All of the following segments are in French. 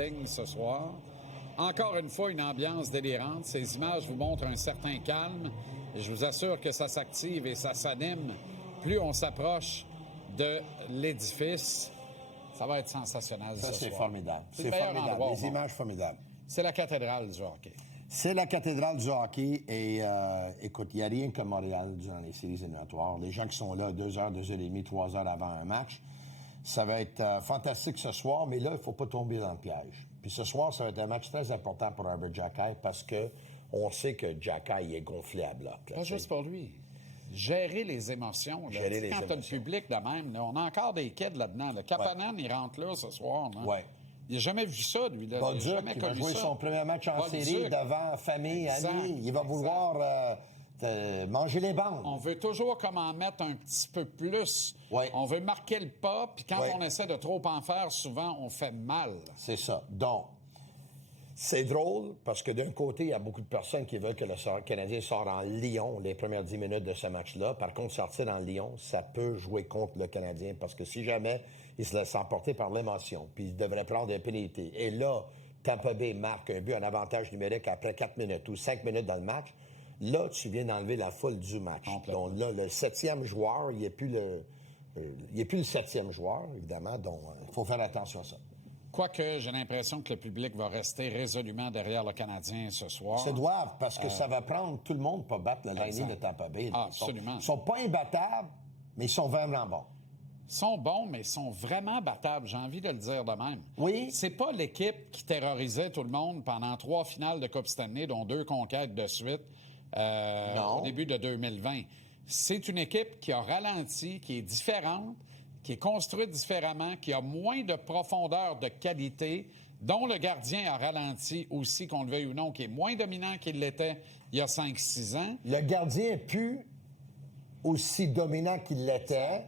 building ce soir. Encore une fois, une ambiance délirante. Ces images vous montrent un certain calme. Et je vous assure que ça s'active et ça s'anime plus on s'approche de l'édifice. Ça va être sensationnel ce soir. Ça, c'est formidable. C'est formidable. Endroit, des images formidables. C'est la cathédrale du hockey. C'est la cathédrale du hockey et écoute, il n'y a rien comme Montréal durant les séries éliminatoires. Les gens qui sont là 2 heures, 2 heures et demie, 3 heures avant un match, ça va être fantastique ce soir, mais là, il ne faut pas tomber dans le piège. Puis ce soir, ça va être un match très important pour Herbert Xhekaj parce que on sait que Xhekaj est gonflé à bloc. Là, pas juste pour lui. Gérer les émotions. Là. Gérer les quand tu as le public de même, là, on a encore des kids là-dedans. Le Kapanen, il rentre là ce soir. Oui. Il n'a jamais vu ça, lui. Bolduc, qui va jouer son premier match en série devant famille, amis. Il va vouloir manger les bandes. On veut toujours comme en mettre un petit peu plus. Oui. On veut marquer le pas, puis quand on essaie de trop en faire, souvent, on fait mal. C'est ça. Donc, c'est drôle parce que d'un côté, il y a beaucoup de personnes qui veulent que le Canadien sorte en Lyon les premières 10 minutes de ce match-là. Par contre, sortir en Lyon, ça peut jouer contre le Canadien parce que si jamais il se laisse emporter par l'émotion, puis il devrait prendre des pénalités. Et là, Tampa Bay marque un but, un avantage numérique après 4 minutes ou 5 minutes dans le match. Là, tu viens d'enlever la foule du match. Donc là, le 7e joueur, il n'y a plus le 7e joueur, évidemment. Donc, il faut faire attention à ça. Quoique, j'ai l'impression que le public va rester résolument derrière le Canadien ce soir. Ils doivent, parce que ça va prendre tout le monde pour battre le Lightning de Tampa Bay. Ah, absolument. Ils ne sont pas imbattables, mais ils sont vraiment bons. Ils sont bons, mais ils sont vraiment battables. J'ai envie de le dire de même. Oui. C'est pas l'équipe qui terrorisait tout le monde pendant 3 finales de Coupe Stanley, dont 2 conquêtes de suite au début de 2020. C'est une équipe qui a ralenti, qui est différente, qui est construite différemment, qui a moins de profondeur de qualité, dont le gardien a ralenti aussi, qu'on le veuille ou non, qui est moins dominant qu'il l'était il y a 5-6 ans. Le gardien n'est plus aussi dominant qu'il l'était,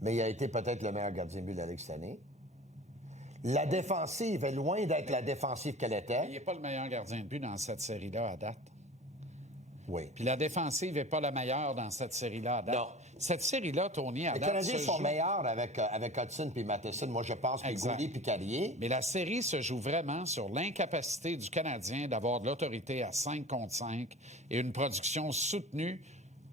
mais il a été peut-être le meilleur gardien de but de la Ligue cette année. La défensive est loin d'être la défensive qu'elle était. Il n'est pas le meilleur gardien de but dans cette série-là à date. Oui. Puis la défensive n'est pas la meilleure dans cette série-là à date. Non. Cette série-là, Tony, à date, les Canadiens sont meilleurs avec Hudson puis Matheson, moi je pense, puis Goulet puis Carrier. Mais la série se joue vraiment sur l'incapacité du Canadien d'avoir de l'autorité à 5 contre 5 et une production soutenue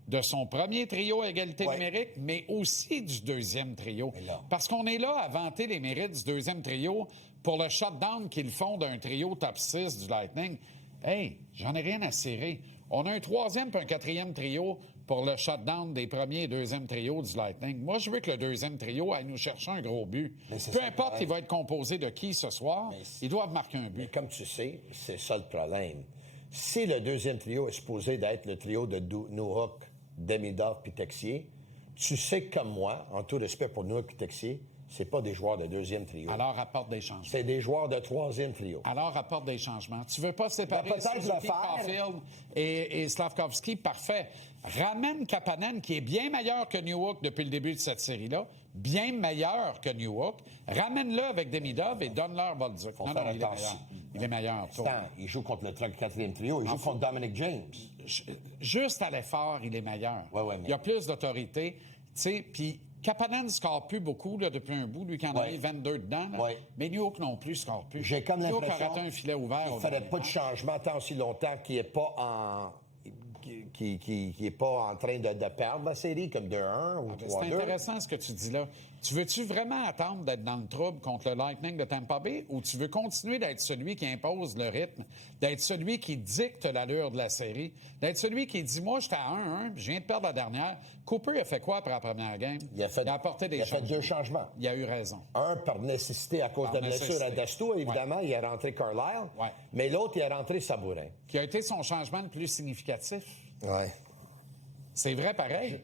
de son premier trio à égalité numérique, mais aussi du deuxième trio. Parce qu'on est là à vanter les mérites du deuxième trio pour le shutdown qu'ils font d'un trio top 6 du Lightning. Hey, j'en ai rien à cirer. On a un 3e puis un 4e trio pour le shutdown des premiers et deuxième trios du Lightning. Moi, je veux que le deuxième trio aille nous chercher un gros but. Peu importe il va être composé de qui ce soir, ils doivent marquer un but. Mais comme tu sais, c'est ça le problème. Si le deuxième trio est supposé d'être le trio de Newhook, Demidov puis Texier, tu sais comme moi, en tout respect pour Newhook puis Texier, c'est pas des joueurs de deuxième trio. Alors, apporte des changements. C'est des joueurs de troisième trio. Alors, apporte des changements. Tu veux pas séparer Suzuki, Caulfield et Slavkovski? Parfait. Ramène Kapanen, qui est bien meilleur que Newhook depuis le début de cette série-là. Bien meilleur que Newhook. Ramène-le avec Demidov et donne-leur Bolduc. Non, il est meilleur. Il est meilleur. Il joue contre le quatrième trio. Il joue contre Dominic James. Juste à l'effort, il est meilleur. Il y a plus d'autorité. Tu sais, puis Kapanen ne score plus beaucoup là, depuis un bout, lui qui en a mis 22 dedans. Mais Newhook non plus ne score plus. J'ai comme l'impression Newhook a raté un filet ouvert. Il ne ferait pas de changement tant aussi longtemps qu'il n'est pas en... qui est pas en train de perdre la série comme 2-1 ou 3-2. C'est intéressant ce que tu dis là. Tu veux-tu vraiment attendre d'être dans le trouble contre le Lightning de Tampa Bay ou tu veux continuer d'être celui qui impose le rythme, d'être celui qui dicte l'allure de la série, d'être celui qui dit « Moi, j'étais à 1-1, je viens de perdre la dernière. » Cooper a fait quoi après la première game? Il a apporté des changements. Il a fait 2 changements. Il a eu raison. Un par nécessité à cause de la blessure à Dasto, évidemment. Il a rentré Carlisle. Mais l'autre, il a rentré Sabourin. Qui a été son changement le plus significatif. Oui. C'est vrai pareil.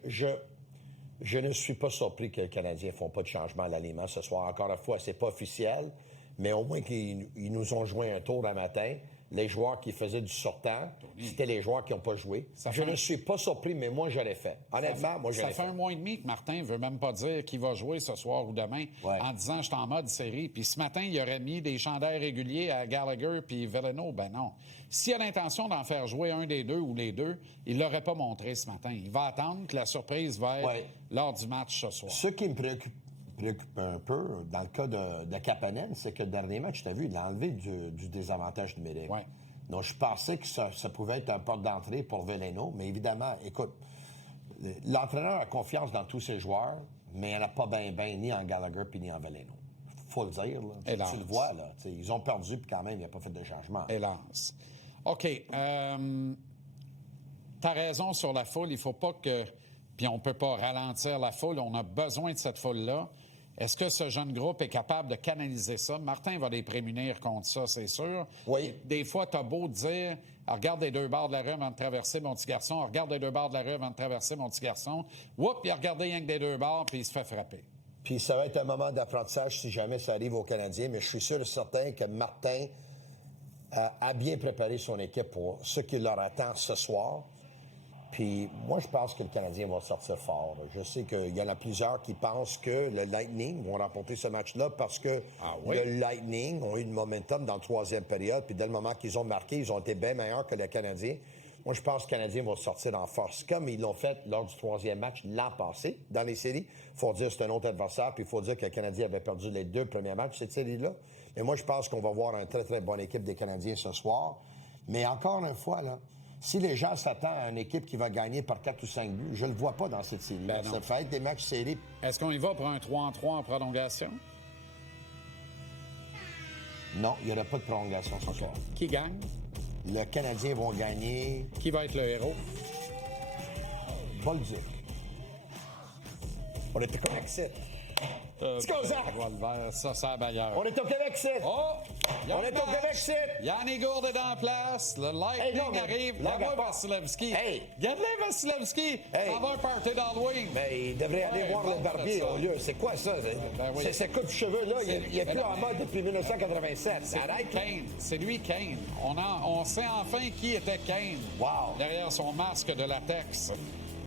Je ne suis pas surpris que les Canadiens ne font pas de changement à l'alignement ce soir. Encore une fois, c'est pas officiel, mais au moins qu'ils nous ont joué un tour un matin. Les joueurs qui faisaient du sortant, c'était les joueurs qui n'ont pas joué. Je ne suis pas surpris, mais moi, je l'ai fait. Honnêtement, moi, je l'ai fait. Ça fait 1 mois et demi que Martin veut même pas dire qui va jouer ce soir ou demain en disant « Je suis en mode série ». Puis ce matin, il aurait mis des chandails réguliers à Gallagher puis Veleno. Ben non. S'il a l'intention d'en faire jouer un des deux ou les deux, il ne l'aurait pas montré ce matin. Il va attendre que la surprise va être lors du match ce soir. Ce qui me préoccupe préoccupe un peu, dans le cas de Kapanen, c'est que le dernier match, tu as vu, il a enlevé du désavantage numérique. Ouais. Donc, je pensais que ça pouvait être un porte d'entrée pour Veleno, mais évidemment, écoute, l'entraîneur a confiance dans tous ses joueurs, mais il n'y en a pas bien ni en Gallagher puis ni en Veleno. Faut le dire, là. Tu le vois, là. Ils ont perdu, puis quand même, il n'y a pas fait de changement. Hélas. OK. T'as raison sur la foule. Il faut pas que... Puis on peut pas ralentir la foule. On a besoin de cette foule-là. Est-ce que ce jeune groupe est capable de canaliser ça? Martin va les prémunir contre ça, c'est sûr. Oui. Des fois, t'as beau dire, regarde les deux bords de la rue avant de traverser, mon petit garçon. Regarde les deux bords de la rue avant de traverser, mon petit garçon. Oups, il a regardé rien que des deux bords, puis il se fait frapper. Puis ça va être un moment d'apprentissage si jamais ça arrive aux Canadiens, mais je suis sûr et certain que Martin a bien préparé son équipe pour ce qui leur attend ce soir. Puis moi, je pense que le Canadien va sortir fort. Je sais qu'il y en a plusieurs qui pensent que le Lightning vont remporter ce match-là parce que le Lightning ont eu le momentum dans la troisième période. Puis dès le moment qu'ils ont marqué, ils ont été bien meilleurs que les Canadiens. Moi, je pense que le Canadien va sortir en force, comme ils l'ont fait lors du troisième match l'an passé dans les séries. Il faut dire que c'est un autre adversaire, puis il faut dire que le Canadien avait perdu les 2 premiers matchs de cette série-là. Mais moi, je pense qu'on va voir une très, très bonne équipe des Canadiens ce soir. Mais encore une fois, là, si les gens s'attendent à une équipe qui va gagner par 4 ou 5 buts, je ne le vois pas dans cette série. Ça fait être des matchs séries. Est-ce qu'on y va pour un 3-3 en prolongation? Non, il n'y aura pas de prolongation ce soir. Qui gagne? Les Canadiens vont gagner. Qui va être le héros? Bolduc. On était correct, c'est. Ça, c'est la bagarre. On est au Québec, c'est. Oh! On est au Québec, c'est. Yannick Gourde est en place. Le Lightning arrive. Regarde-moi Vasilevski. Regarde-le, Vasilevski. On va un party d'Halloween. Mais il devrait aller voir le barbier au lieu. C'est quoi ça? C'est cette coupe-cheveux-là. Il n'est plus en mode depuis 1987. Arrête. Kane. C'est lui, Kane. On sait enfin qui était Kane. Wow. Derrière son masque de latex.